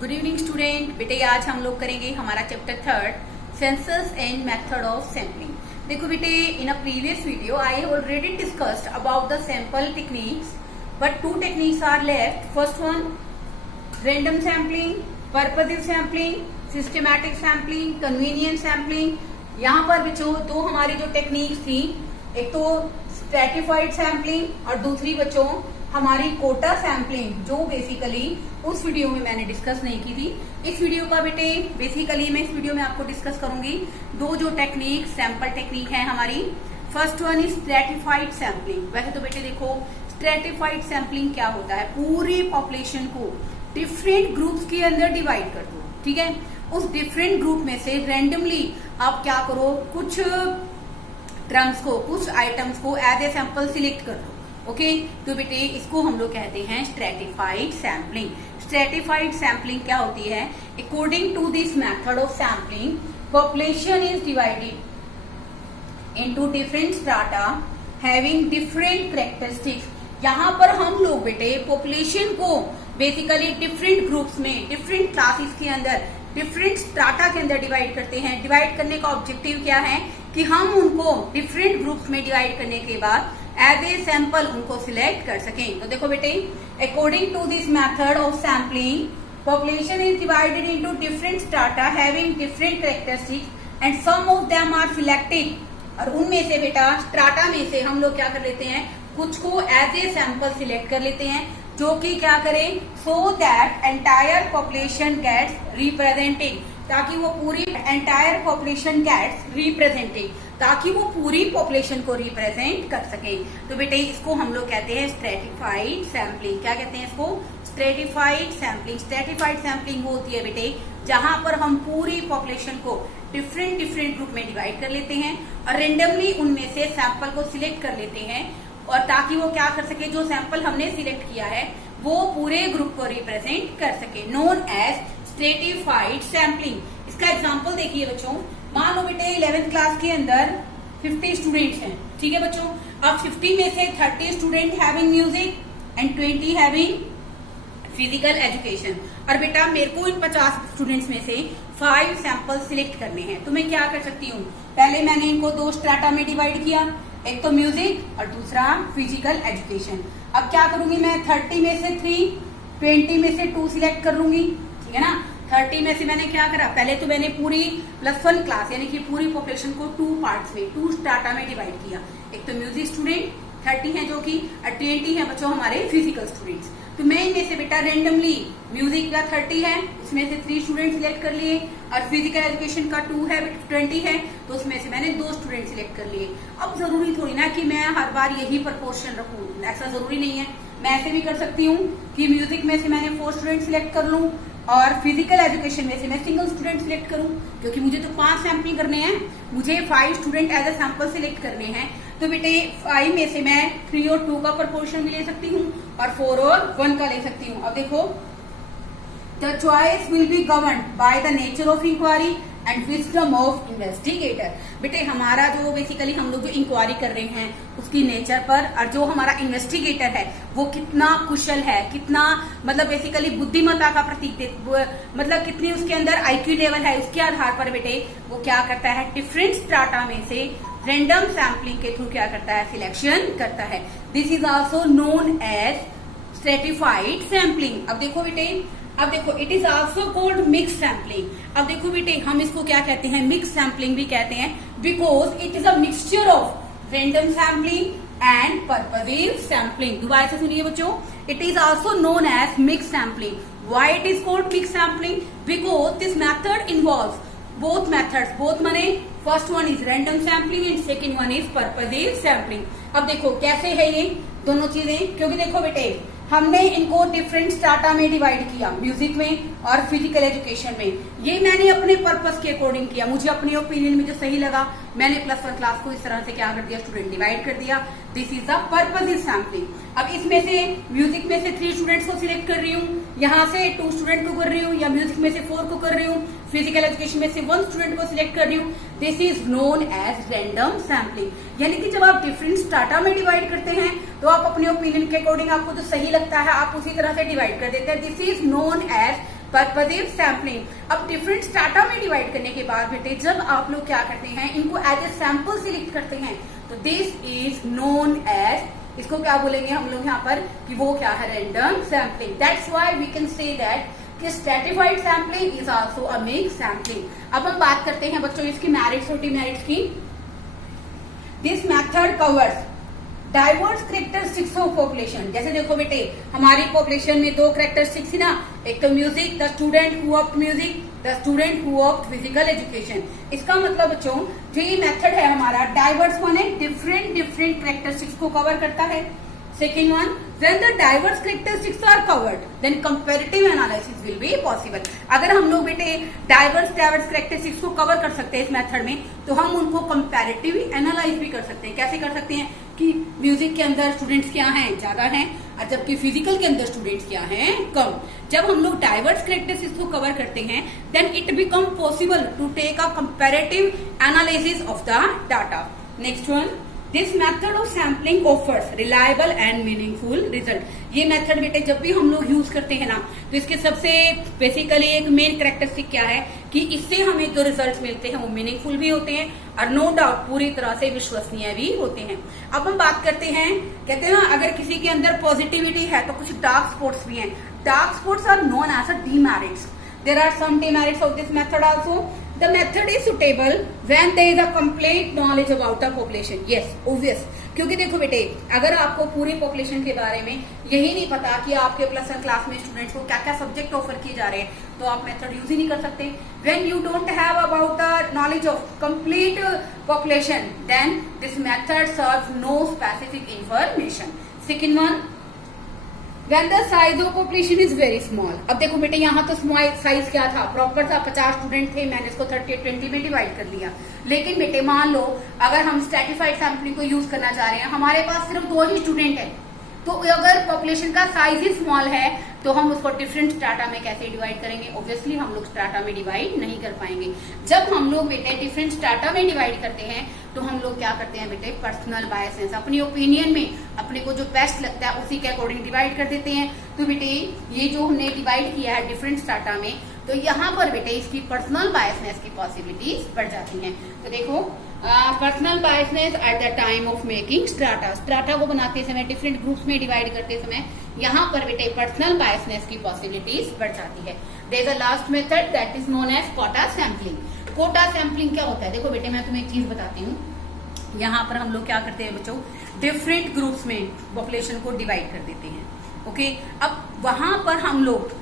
Good evening student. बेटे आज हम लोग करेंगे हमारा chapter 3 census and method of sampling. देखो बेटे, in a previous video I already discussed about the sample techniques, but 2 techniques are left. First one random sampling, purposive sampling, systematic sampling, convenient sampling. यहाँ पर बच्चों 2 हमारी जो techniques थी, एक तो स्ट्रैटिफाइड सैम्पलिंग और दूसरी बच्चों हमारी कोटा सैम्पलिंग, जो बेसिकली उस वीडियो में मैंने डिस्कस नहीं की थी। इस वीडियो का बेटे बेसिकली मैं इस वीडियो में आपको डिस्कस करूंगी 2 जो टेक्निक सैंपल टेक्निक है हमारी। First one is stratified sampling. वैसे तो बेटे देखो, स्ट्रैटिफाइड सैम्पलिंग क्या होता है, पूरी पॉपुलेशन को डिफरेंट ग्रुप्स के अंदर डिवाइड कर दो, ठीक है। उस डिफरेंट ग्रुप में से रैंडमली आप क्या करो, कुछ ड्रम्स को, कुछ आइटम्स को एज ए सैंपल सिलेक्ट कर दो। ओके तो बेटे इसको हम लोग कहते हैं स्ट्रैटिफाइड सैम्पलिंग। स्ट्रैटिफाइड सैम्पलिंग क्या होती है, according to this method of sampling population is divided into different strata having different characteristics. यहाँ पर हम लोग बेटे पॉपुलेशन को बेसिकली डिफरेंट ग्रुप्स में, डिफरेंट क्लासेस के अंदर, डिफरेंट स्ट्राटा के अंदर डिवाइड करते हैं। डिवाइड करने का ऑब्जेक्टिव क्या है कि हम उनको डिफरेंट ग्रुप्स में डिवाइड करने के बाद एज ए सैंपल उनको सिलेक्ट कर सकें। तो देखो बेटे, according to this method of sampling population is divided into different strata having different characteristics and some of them are selected. और उनमें से बेटा स्ट्राटा में से हम लोग क्या कर लेते हैं, कुछ को एज ए सैंपल सिलेक्ट कर लेते हैं, जो कि क्या करें, so that entire population gets represented, ताकि वो पूरी एंटायर पॉपुलेशन गेट्स रिप्रेजेंटेड, ताकि वो पूरी पॉपुलेशन को रिप्रेजेंट कर सके। तो बेटे इसको हम लोग कहते हैं स्ट्रैटिफाइड सैम्पलिंग। क्या कहते हैं इसको, स्ट्रैटिफाइड सैम्पलिंग। स्ट्रैटिफाइड सैम्पलिंग वो होती है बेटे जहां पर हम पूरी पॉपुलेशन को डिफरेंट डिफरेंट ग्रुप में डिवाइड कर लेते हैं और रेंडमली उनमें से सैंपल को सिलेक्ट कर लेते हैं, और ताकि वो क्या कर सके, जो सैंपल हमने सिलेक्ट किया है वो पूरे ग्रुप को रिप्रेजेंट कर सके, नोन एज स्ट्रैटिफाइड सैम्पलिंग। इसका एग्जांपल देखिए बच्चों, मान लो बेटे 11th क्लास के अंदर 50 स्टूडेंट्स हैं, ठीक है बच्चों। अब 50 में से 30 student having music and 20 having physical education. और बेटा मेरे को इन 50 स्टूडेंट्स में से 5 सैंपल सिलेक्ट करने हैं। तो मैं क्या कर सकती हूँ, पहले मैंने इनको 2 स्ट्राटा में डिवाइड किया, एक तो म्यूजिक और दूसरा फिजिकल एजुकेशन। अब क्या करूंगी मैं, 30 में से 3, 20 में से 2 सिलेक्ट कर लूंगी, ठीक है ना। 30 में से मैंने क्या करा, पहले तो मैंने पूरी +1 क्लास यानी कि पूरी पॉपुलेशन को 2 पार्ट्स में, 2 स्ट्राटा में डिवाइड किया। एक तो म्यूजिक स्टूडेंट 30 है जो कि, और 20 है बच्चों हमारे फिजिकल स्टूडेंट्स। तो मैं इनमें से बेटा रेंडमली म्यूजिक का 30 है, उसमें से 3 स्टूडेंट सिलेक्ट कर लिए, और फिजिकल एजुकेशन का 2 है, 20 है, तो उसमें से मैंने 2 स्टूडेंट सिलेक्ट कर लिए। अब जरूरी थोड़ी ना कि मैं हर बार यही प्रपोर्शन रखूं, ऐसा जरूरी नहीं है। मैं ऐसे भी कर सकती हूँ कि म्यूजिक में से मैंने 4 स्टूडेंट सिलेक्ट कर लूं और फिजिकल एजुकेशन में से मैं सिंगल स्टूडेंट सिलेक्ट करूं, क्योंकि मुझे तो 5 सैंपलिंग करने हैं, मुझे 5 student as a sample select करने हैं। तो बेटे 5 में से मैं 3 और 2 का प्रपोर्शन भी ले सकती हूँ और 4 और 1 का ले सकती हूँ। अब देखो, the choice will be governed by the nature of inquiry and wisdom of investigator. बेटे हमारा जो बेसिकली हम लोग जो इंक्वायरी कर रहे हैं उसकी नेचर पर, और जो हमारा इन्वेस्टिगेटर है वो कितना कुशल है, कितना मतलब बेसिकली बुद्धिमत्ता का प्रतीक, मतलब कितनी उसके अंदर आईक्यू लेवल है, उसके आधार पर बेटे वो क्या करता है, डिफरेंट स्ट्राटा में से रैंडम सैम्पलिंग के थ्रू क्या करता है, सिलेक्शन करता है। This is also known as stratified sampling. अब देखो बेटे, अब देखो it is also called mix sampling. अब देखो बेटे हम इसको क्या कहते हैं, मिक्स सैम्पलिंग भी कहते हैं, because it is a mixture of random sampling and purposive sampling. दोबारा से सुनिए बच्चों, it is also known as mix sampling. Why it is called mix sampling, because this method involves both methods, both माने first one is random sampling and second one is purposive sampling. अब देखो कैसे है ये दोनों चीजें, क्योंकि देखो बेटे हमने इनको डिफरेंट स्ट्राटा में डिवाइड किया, म्यूजिक में और फिजिकल एजुकेशन में। ये मैंने अपने पर्पस के अकॉर्डिंग किया, मुझे अपने ओपिनियन में जो सही लगा मैंने +1 क्लास को इस तरह से क्या कर दिया, स्टूडेंट डिवाइड कर दिया। This is the purposive sampling. अब इसमें से म्यूजिक में से 3 स्टूडेंट्स को सिलेक्ट कर रही हूँ, यहाँ से 2 स्टूडेंट को कर रही हूँ, या म्यूजिक में से 4 को कर रही हूँ, फिजिकल एजुकेशन में से 1 स्टूडेंट को सिलेक्ट कर रही हूँ। This is known as random sampling. यानी कि जब आप डिफरेंट स्ट्राटा में डिवाइड करते हैं तो आप अपने ओपिनियन के अकॉर्डिंग आपको जो सही लगता है आप उसी तरह से डिवाइड कर देते हैं। This is known as purposive sampling. अब डिफरेंट स्ट्रैटा में डिवाइड करने के बाद बेटे जब आप लोग क्या करते हैं, इनको एज ए सैंपल सिलेक्ट करते हैं, तो दिस इज नोन एज, इसको क्या बोलेंगे हम लोग यहाँ पर कि वो क्या है, random sampling. That's why we can say that कि stratified sampling is also a mix sampling. अब हम बात करते हैं बच्चों इसकी मेरिट्स और डिमेरिट्स की। This method covers diverse characteristics of population. जैसे देखो बेटे हमारी पॉपुलेशन में दो कैरेक्टरिस्टिक्स है ना, एक तो music, the student who opt music, the student who opt physical education. इसका मतलब बच्चों जो ये मेथड है हमारा डाइवर्स माने डिफरेंट कैरेक्टरिस्टिक्स को कवर करता है। Second one, when the diverse characteristics are covered then comparative analysis will be possible। अगर हम लोग बेटे डाइवर्स कैरेक्टरिस्टिक्स को कवर कर सकते हैं इस मेथड में, तो हम उनको कंपैरेटिव एनालाइज भी कर सकते हैं। कैसे कर सकते हैं कि म्यूजिक के अंदर स्टूडेंट्स क्या हैं, ज्यादा हैं, और जबकि फिजिकल के अंदर स्टूडेंट्स क्या हैं, कम। जब हम लोग डाइवर्स कैरेक्टरिस्टिक्स को कवर करते हैं then it become possible to take a comparative analysis of the data. Next one, this method of sampling offers reliable and meaningful result. ये मेथड बेटे जब भी हम लोग यूज करते हैं ना, तो इसके सबसे बेसिकली एक मेन कैरेक्टरिस्टिक क्या है कि इससे हमें जो रिजल्ट मिलते हैं वो मीनिंगफुल भी होते हैं और नो डाउट पूरी तरह से विश्वसनीय भी होते हैं। अब हम बात करते हैं, कहते हैं ना अगर किसी के अंदर पॉजिटिविटी है तो कुछ डार्क स्पॉट्स भी हैं। Dark spots are known as a demerits. There are some demerits of this method also. The method is suitable when there is a complete knowledge about the population. Yes, obvious. क्योंकि देखो बेटे अगर आपको पूरी population के बारे में यही नहीं पता कि आपके प्लस वन क्लास में स्टूडेंट्स को क्या क्या सब्जेक्ट ऑफर किए जा रहे हैं, तो आप मेथड यूज ही नहीं कर सकते। When you don't have about the knowledge of complete population, then this method serves no specific information. Second one, when the size of population is very small। अब देखो बेटे यहाँ तो स्मॉल साइज क्या था, प्रॉपर था, 50 स्टूडेंट थे, मैंने इसको 30-20 में डिवाइड कर लिया। लेकिन बेटे मान लो अगर हम स्ट्रैटिफाइड सैम्पलिंग को यूज करना चाह रहे हैं, हमारे पास सिर्फ 2 ही स्टूडेंट है, तो अगर पॉपुलेशन का साइज ही स्मॉल है तो हम उसको डिफरेंट स्ट्राटा में कैसे डिवाइड करेंगे? ऑब्वियसली हम लोग स्ट्राटा में डिवाइड नहीं कर पाएंगे। जब हम लोग बेटे डिफरेंट स्ट्राटा में डिवाइड करते हैं तो हम लोग क्या करते हैं बेटे, पर्सनल बायसेस, अपनी ओपिनियन में अपने को जो बेस्ट लगता है उसी के अकॉर्डिंग डिवाइड कर देते हैं। तो बेटे ये जो हमने डिवाइड किया है डिफरेंट स्ट्राटा में, तो यहाँ पर बेटे इसकी पर्सनल बायसनेस की पॉसिबिलिटीज बढ़ जाती हैं। तो देखो personal biasness at the time of making strata, strata को बनाते समय डिफरेंट ग्रुप्स में डिवाइड करते समय यहाँ पर बेटे पर्सनल बायसनेस की पॉसिबिलिटीज बढ़ जाती है। There is a last method that is known as quota sampling. Quota sampling क्या होता है? देखो बेटे मैं तुम्हें एक चीज बताती हूँ, यहाँ पर हम लोग क्या करते हैं बच्चों, डिफरेंट ग्रुप्स में पॉपुलेशन को डिवाइड कर देते हैं। ओके, अब वहां पर हम लोग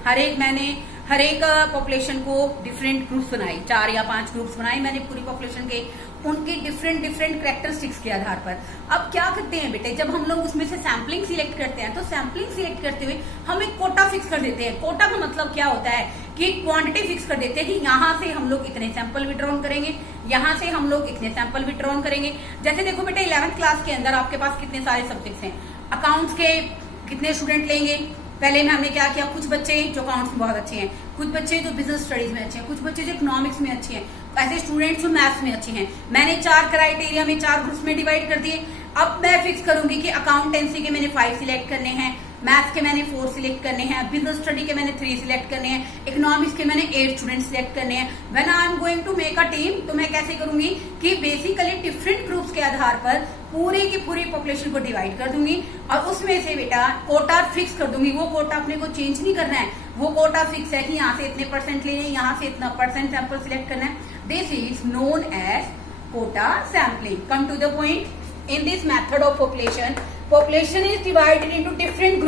हर एक पॉपुलेशन को डिफरेंट ग्रुप्स बनाए, 4 या 5 ग्रुप्स बनाए मैंने पूरी पॉपुलेशन के, उनके डिफरेंट कैरेक्टरिस्टिक्स के आधार पर। अब क्या करते हैं बेटे, जब हम लोग उसमें से सैम्पलिंग सिलेक्ट करते हैं तो सैम्पलिंग सिलेक्ट करते हुए हम एक कोटा फिक्स कर देते हैं। कोटा का मतलब क्या होता है कि क्वांटिटी फिक्स कर देते हैं कि यहाँ से हम लोग इतने सैंपल विड्रॉन करेंगे, यहाँ से हम लोग इतने सैंपल विड्रॉन करेंगे। जैसे देखो बेटे 11th क्लास के अंदर आपके पास कितने सारे सब्जेक्ट्स हैं, अकाउंट्स के कितने स्टूडेंट लेंगे? पहले में हमने क्या किया, कुछ बच्चे जो अकाउंट्स में बहुत अच्छे हैं, कुछ बच्चे जो बिजनेस स्टडीज में अच्छे हैं, कुछ बच्चे जो इकोनॉमिक्स में अच्छे हैं, ऐसे स्टूडेंट्स जो मैथ्स में अच्छे हैं। मैंने 4 क्राइटेरिया में 4 ग्रुप्स में डिवाइड कर दिए। अब मैं फिक्स करूंगी कि अकाउंटेंसी के मैंने 5 सिलेक्ट करने हैं, मैथ्स के मैंने 4 सिलेक्ट करने हैं, बिजनेस स्टडी के मैंने 3 सिलेक्ट करने हैं, इकोनॉमिक्स के मैंने 8 स्टूडेंट सिलेक्ट करने हैं। When I am going to make a team, तो मैं कैसे करूंगी कि बेसिकली डिफरेंट ग्रुप्स के आधार पर पूरी की पूरी पॉपुलेशन को डिवाइड कर दूंगी और उसमें से बेटा कोटा फिक्स कर दूंगी। वो कोटा अपने को चेंज नहीं करना है, वो कोटा फिक्स है कि यहाँ से इतने परसेंट लेने, यहाँ से इतना परसेंट सैंपल सिलेक्ट करना है। This is known as quota sampling. Come to the point, in this method of population is divided into different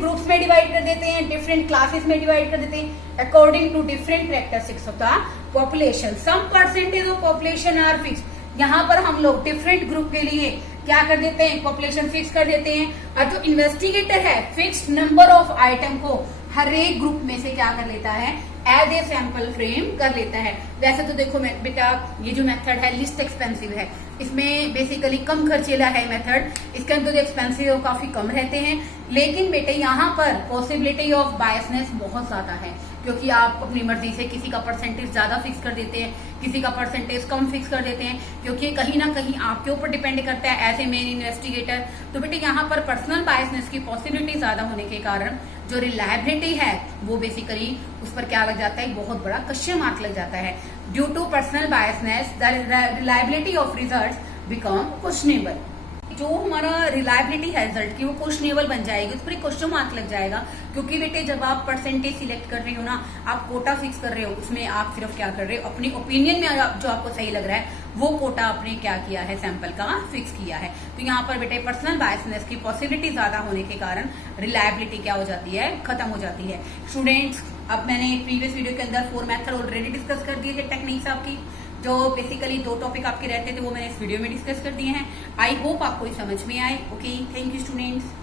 groups में डिवाइड कर देते हैं, डिफरेंट क्लासेस में डिवाइड कर देते हैं according to different characteristics of the population. Some percentage of population are fix. यहाँ पर हम लोग डिफरेंट ग्रुप के लिए क्या कर देते हैं, पॉपुलेशन फिक्स कर देते हैं। और जो इन्वेस्टिगेटर है फिक्स्ड नंबर ऑफ आइटम को हर एक ग्रुप में से क्या कर लेता है, एज ए सैंपल फ्रेम कर लेता है। वैसे तो देखो बेटा ये जो मेथड है लिस्ट एक्सपेंसिव है, इसमें बेसिकली कम खर्चीला है मेथड, इसके अंदर जो एक्सपेंसिव है काफी कम रहते हैं। लेकिन बेटे यहाँ पर पॉसिबिलिटी ऑफ बायसनेस बहुत ज्यादा है, क्योंकि आप अपनी मर्जी से किसी का परसेंटेज ज्यादा फिक्स कर देते हैं, किसी का परसेंटेज कम फिक्स कर देते हैं, क्योंकि कहीं ना कहीं आपके ऊपर डिपेंड करता है एज ए मेन इन्वेस्टिगेटर। तो बेटे यहाँ पर पर्सनल बायसनेस की पॉसिबिलिटी ज्यादा होने के कारण जो रिलायबिलिटी है वो बेसिकली उस पर क्या लग जाता है, बहुत बड़ा क्वेश्चन मार्क लग जाता है। Due to personal biasness the reliability of result become questionable. जो हमारा रिलायबिलिटी है रिजल्ट की वो क्वेश्चनेबल बन जाएगी, उस पर एक क्वेश्चन मार्क लग जाएगा। क्योंकि बेटे जब आप परसेंटेज सिलेक्ट कर रहे हो ना, आप कोटा फिक्स कर रहे हो, उसमें आप सिर्फ क्या कर रहे हो, अपनी ओपिनियन में जो आपको सही लग रहा है वो कोटा आपने क्या किया है, सैंपल का फिक्स किया है। तो यहाँ पर बेटे पर्सनल बायसनेस की पॉसिबिलिटी ज्यादा होने के कारण रिलायबिलिटी क्या हो जाती है, खत्म हो जाती है। स्टूडेंट्स, अब मैंने प्रीवियस वीडियो के अंदर 4 मेथड ऑलरेडी डिस्कस कर दिए थे, टेक्निक्स आपकी जो बेसिकली 2 टॉपिक आपके रहते थे वो मैंने इस वीडियो में डिस्कस कर दिए हैं। आई होप आपको समझ में आए। Okay, thank you students.